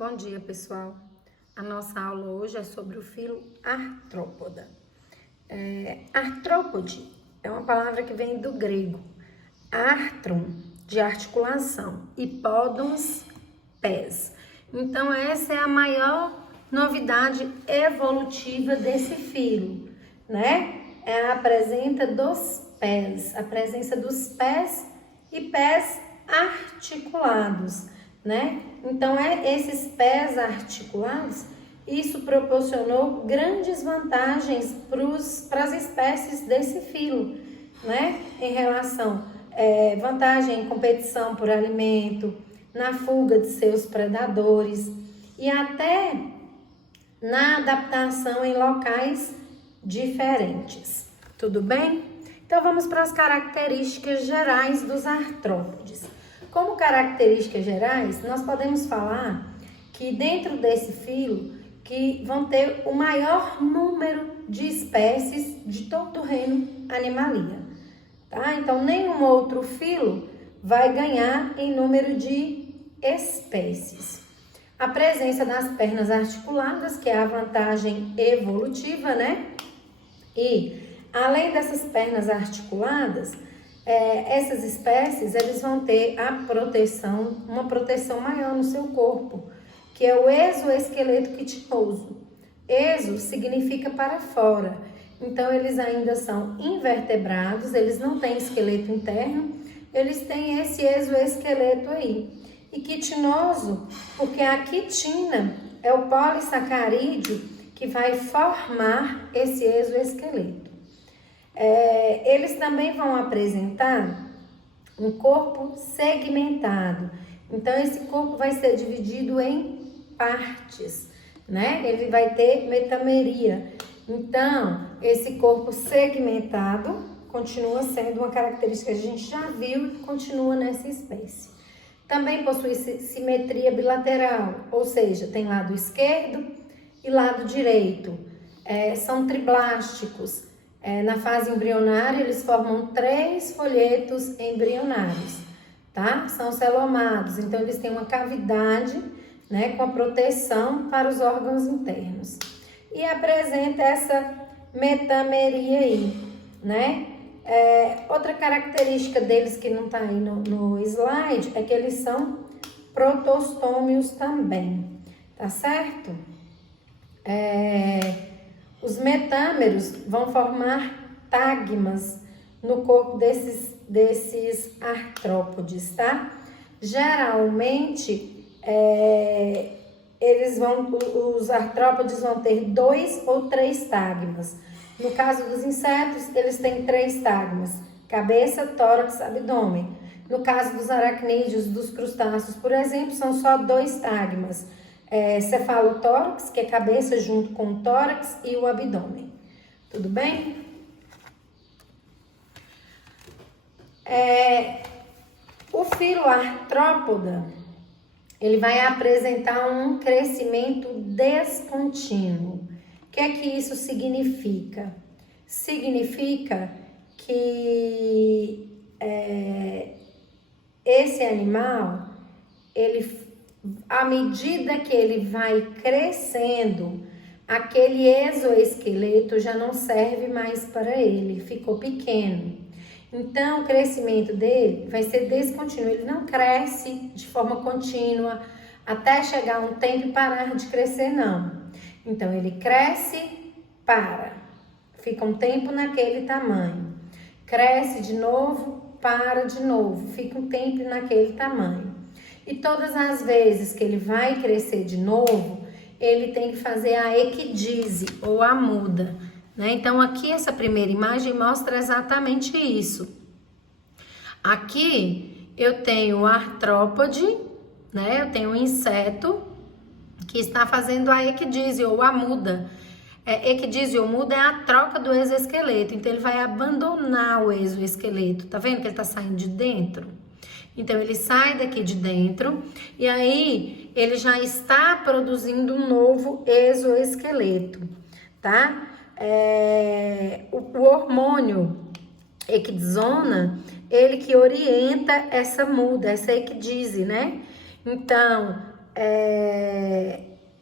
Bom dia, pessoal. A nossa aula hoje é sobre o filo artrópoda. Artrópode é uma palavra que vem do grego. Artron, de articulação, e podons, pés. Então, essa é a maior novidade evolutiva desse filo, né? É a presença dos pés, a presença dos pés e pés articulados, né? Então, esses pés articulados, isso proporcionou grandes vantagens para as espécies desse filo, né? Em relação vantagem em competição por alimento, na fuga de seus predadores e até na adaptação em locais diferentes. Tudo bem? Então, vamos para as características gerais dos artrópodes. Como características gerais, nós podemos falar que dentro desse filo que vão ter o maior número de espécies de todo o reino animalia, tá? Então, nenhum outro filo vai ganhar em número de espécies. A presença das pernas articuladas, que é a vantagem evolutiva, né? E, além dessas pernas articuladas, essas espécies, eles vão ter uma proteção maior no seu corpo, que é o exoesqueleto quitinoso. Exo significa para fora, então eles ainda são invertebrados, eles não têm esqueleto interno, eles têm esse exoesqueleto aí. E quitinoso, porque a quitina é o polissacarídeo que vai formar esse exoesqueleto. Eles também vão apresentar um corpo segmentado. Então, esse corpo vai ser dividido em partes, né? Ele vai ter metameria. Então, esse corpo segmentado continua sendo uma característica que a gente já viu e continua nessa espécie. Também possui simetria bilateral, ou seja, tem lado esquerdo e lado direito. São triblásticos. Na fase embrionária, eles formam 3 folhetos embrionários, tá? São celomados, então eles têm uma cavidade, né, com a proteção para os órgãos internos. E apresenta essa metameria aí, né? Outra característica deles que não tá aí no slide é que eles são protostômios também, tá certo? Os metâmeros vão formar tagmas no corpo desses artrópodes, tá? Geralmente, os artrópodes vão ter 2 ou 3 tagmas. No caso dos insetos, eles têm 3 tagmas: cabeça, tórax, abdômen. No caso dos aracnídeos, dos crustáceos, por exemplo, são só 2 tagmas: cefalotórax, que é cabeça junto com o tórax, e o abdômen. Tudo bem? O filo artrópoda, ele vai apresentar um crescimento descontínuo. O que é que isso significa? Significa que esse animal, à medida que ele vai crescendo, aquele exoesqueleto já não serve mais para ele, ficou pequeno. Então, o crescimento dele vai ser descontínuo, ele não cresce de forma contínua até chegar um tempo e parar de crescer, não. Então, ele cresce, fica um tempo naquele tamanho, cresce de novo, para de novo, fica um tempo naquele tamanho. E todas as vezes que ele vai crescer de novo, ele tem que fazer a equidise ou a muda, né? Então, aqui essa primeira imagem mostra exatamente isso. Aqui eu tenho o artrópode, né? Eu tenho um inseto que está fazendo a equidise ou a muda. Equidise ou muda é a troca do exoesqueleto. Então, ele vai abandonar o exoesqueleto. Tá vendo que ele está saindo de dentro? Então, ele sai daqui de dentro e aí ele já está produzindo um novo exoesqueleto, tá? O hormônio equidisona, ele que orienta essa muda, essa equidise, né? Então,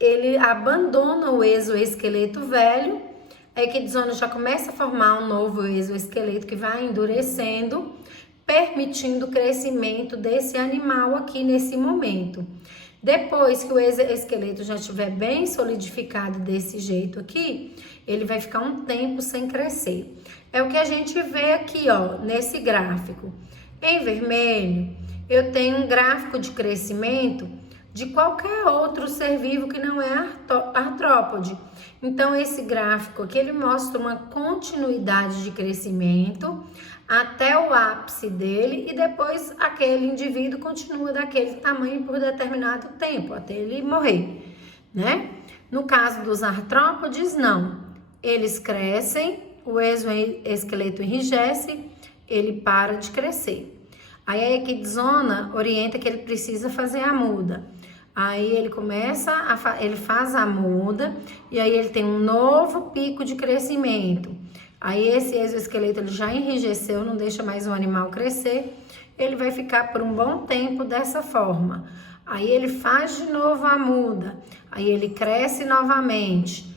ele abandona o exoesqueleto velho, a equidizona já começa a formar um novo exoesqueleto que vai endurecendo, permitindo o crescimento desse animal aqui nesse momento. Depois que o exoesqueleto já estiver bem solidificado desse jeito aqui, ele vai ficar um tempo sem crescer. É o que a gente vê aqui, ó, nesse gráfico. Em vermelho, eu tenho um gráfico de crescimento de qualquer outro ser vivo que não é artrópode. Então, esse gráfico aqui, ele mostra uma continuidade de crescimento até o ápice dele e depois aquele indivíduo continua daquele tamanho por determinado tempo, até ele morrer, né? No caso dos artrópodes, não. Eles crescem, o exoesqueleto enrijece, ele para de crescer. Aí a equidizona orienta que ele precisa fazer a muda. Aí ele ele faz a muda e aí ele tem um novo pico de crescimento. Aí esse exoesqueleto ele já enrijeceu, não deixa mais o animal crescer. Ele vai ficar por um bom tempo dessa forma. Aí ele faz de novo a muda. Aí ele cresce novamente.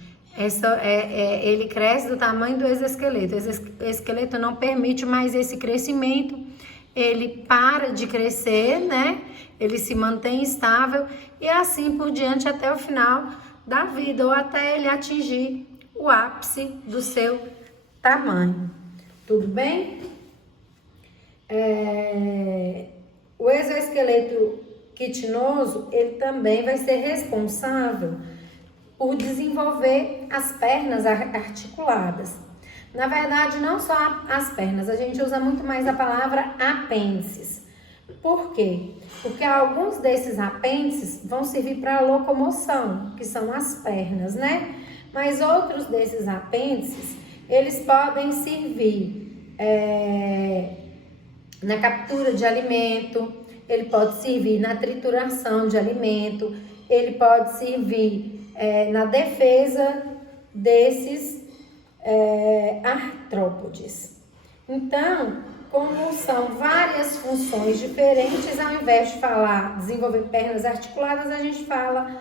Ele cresce do tamanho do exoesqueleto. O exoesqueleto não permite mais esse crescimento. Ele para de crescer, né? Ele se mantém estável e assim por diante até o final da vida ou até ele atingir o ápice do seu tamanho. Tudo bem? O exoesqueleto quitinoso, ele também vai ser responsável por desenvolver as pernas articuladas. Na verdade, não só as pernas, a gente usa muito mais a palavra apêndices. Por quê? Porque alguns desses apêndices vão servir para locomoção, que são as pernas, né? Mas outros desses apêndices, eles podem servir na captura de alimento, ele pode servir na trituração de alimento, ele pode servir na defesa desses artrópodes. Então, como são várias funções diferentes, ao invés de falar desenvolver pernas articuladas, a gente fala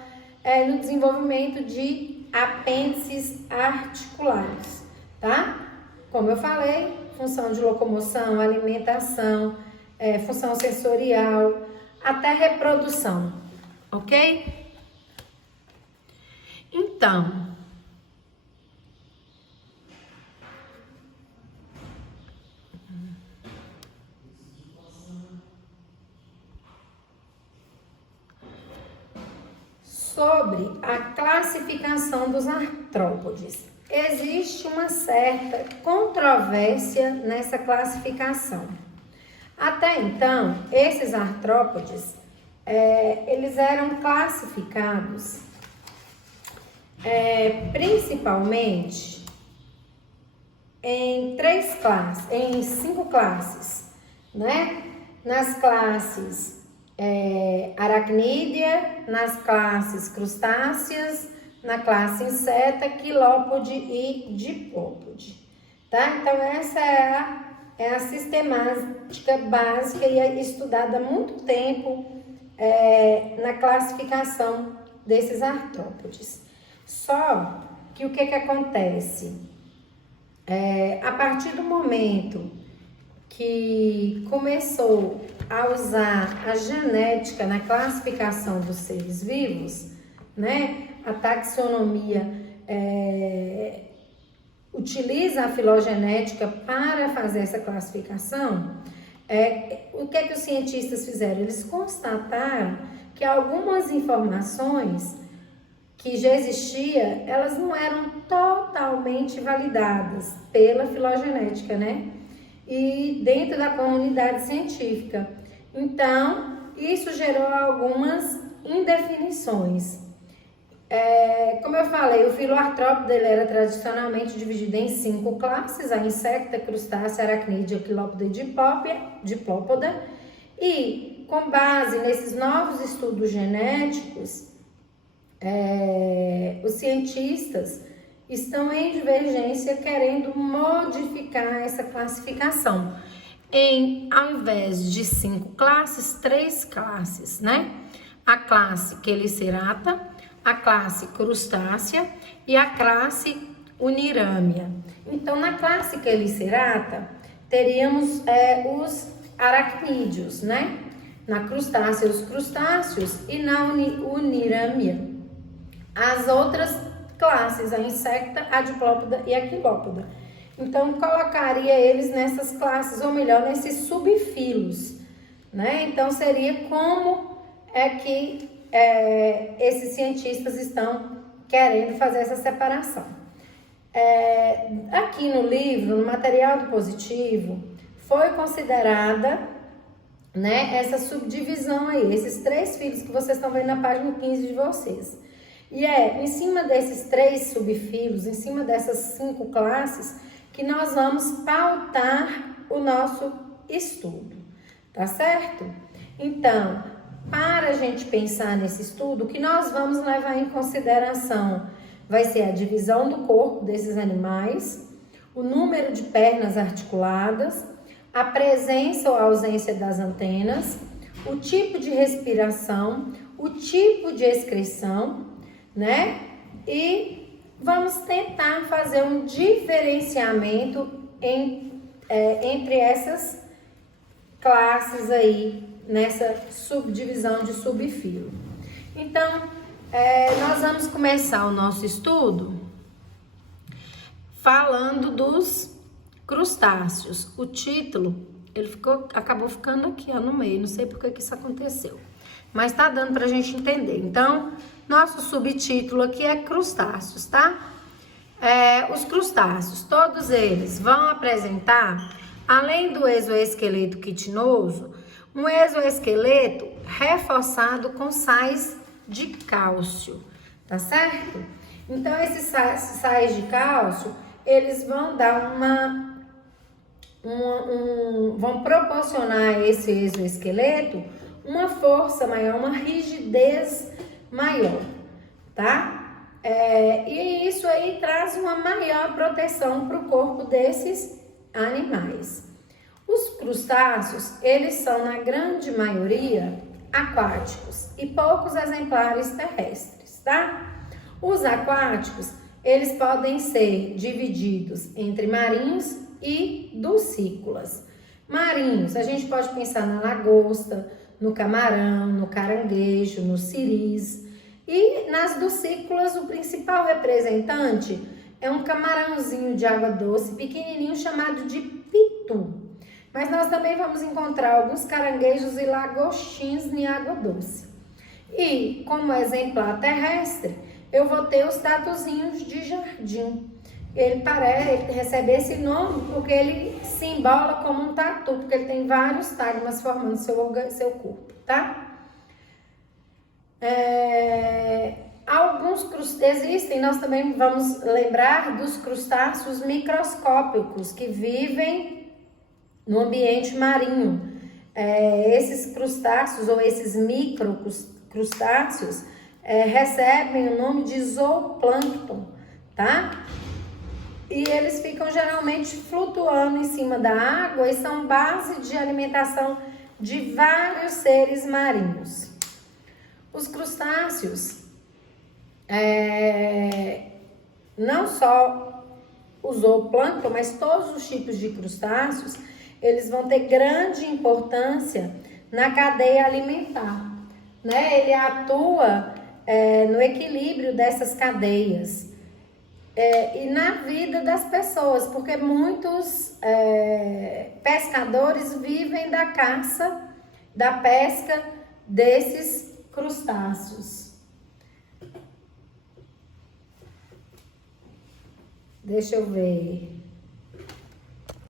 no desenvolvimento de apêndices articulares, tá? Como eu falei, função de locomoção, alimentação, função sensorial, até reprodução, ok? Então, sobre a classificação dos artrópodes. Existe uma certa controvérsia nessa classificação. Até então, esses artrópodes, eles eram classificados principalmente em em 5 classes, né? Nas classes aracnídea, nas classes crustáceas, na classe inseta, quilópode e diplópode, tá? Então essa é a sistemática básica e é estudada há muito tempo na classificação desses artrópodes. Só que o que acontece? A partir do momento que começou a usar a genética na classificação dos seres vivos, né? A taxonomia utiliza a filogenética para fazer essa classificação. O que os cientistas fizeram? Eles constataram que algumas informações que já existiam, elas não eram totalmente validadas pela filogenética, né? E dentro da comunidade científica. Então, isso gerou algumas indefinições. Como eu falei, o filoartrópode era tradicionalmente dividido em 5 classes: a insecta, crustácea, aracnídea, quilópoda e diplópoda. E, com base nesses novos estudos genéticos, os cientistas estão em divergência querendo modificar essa classificação. Ao invés de 5 classes, 3 classes, né? a classe Quelicerata, a classe Crustácea e a classe Unirâmia. Então, na classe Quelicerata, teríamos os aracnídeos, né? Na crustácea, os crustáceos, e na Unirâmia, as outras classes, a insecta, a diplópoda e a quilópoda. Então, colocaria eles nessas classes, ou melhor, nesses subfilos, né? Então, seria como é que esses cientistas estão querendo fazer essa separação. Aqui no livro, no material do positivo, foi considerada, né, essa subdivisão aí, esses 3 filos que vocês estão vendo na página 15 de vocês. E em cima desses 3 subfilos, em cima dessas 5 classes, que nós vamos pautar o nosso estudo, tá certo? Então, para a gente pensar nesse estudo, o que nós vamos levar em consideração vai ser a divisão do corpo desses animais, o número de pernas articuladas, a presença ou ausência das antenas, o tipo de respiração, o tipo de excreção, né? E vamos tentar fazer um diferenciamento entre essas classes aí, nessa subdivisão de subfilo. Então, nós vamos começar o nosso estudo falando dos crustáceos. O título, ele acabou ficando aqui, ó, no meio, não sei por que isso aconteceu, mas tá dando pra gente entender. Então, nosso subtítulo aqui é crustáceos, tá? Os crustáceos, todos eles vão apresentar, além do exoesqueleto quitinoso, um exoesqueleto reforçado com sais de cálcio, tá certo? Então, esses sais de cálcio, eles vão dar vão proporcionar a esse exoesqueleto uma força maior, uma rigidez maior, tá? E isso aí traz uma maior proteção para o corpo desses animais. Os crustáceos, eles são, na grande maioria, aquáticos e poucos exemplares terrestres, tá? Os aquáticos, eles podem ser divididos entre marinhos e dulcícolas. Marinhos, a gente pode pensar na lagosta, no camarão, no caranguejo, no siris. E nas dulcícolas, o principal representante é um camarãozinho de água doce, pequenininho, chamado de pitu. Mas nós também vamos encontrar alguns caranguejos e lagostinhos em água doce. E, como exemplar terrestre, eu vou ter os tatuzinhos de jardim. Ele recebe esse nome porque ele se embola como um tatu, porque ele tem vários tagmas formando seu corpo, tá? Alguns existem, nós também vamos lembrar dos crustáceos microscópicos que vivem no ambiente marinho. Esses crustáceos ou esses microcrustáceos recebem o nome de zooplâncton, tá? E eles ficam geralmente flutuando em cima da água e são base de alimentação de vários seres marinhos. Os crustáceos, não só o zooplâncton, mas todos os tipos de crustáceos, eles vão ter grande importância na cadeia alimentar, né? Ele atua no equilíbrio dessas cadeias e na vida das pessoas, porque muitos pescadores vivem da caça, da pesca desses crustáceos. Deixa eu ver.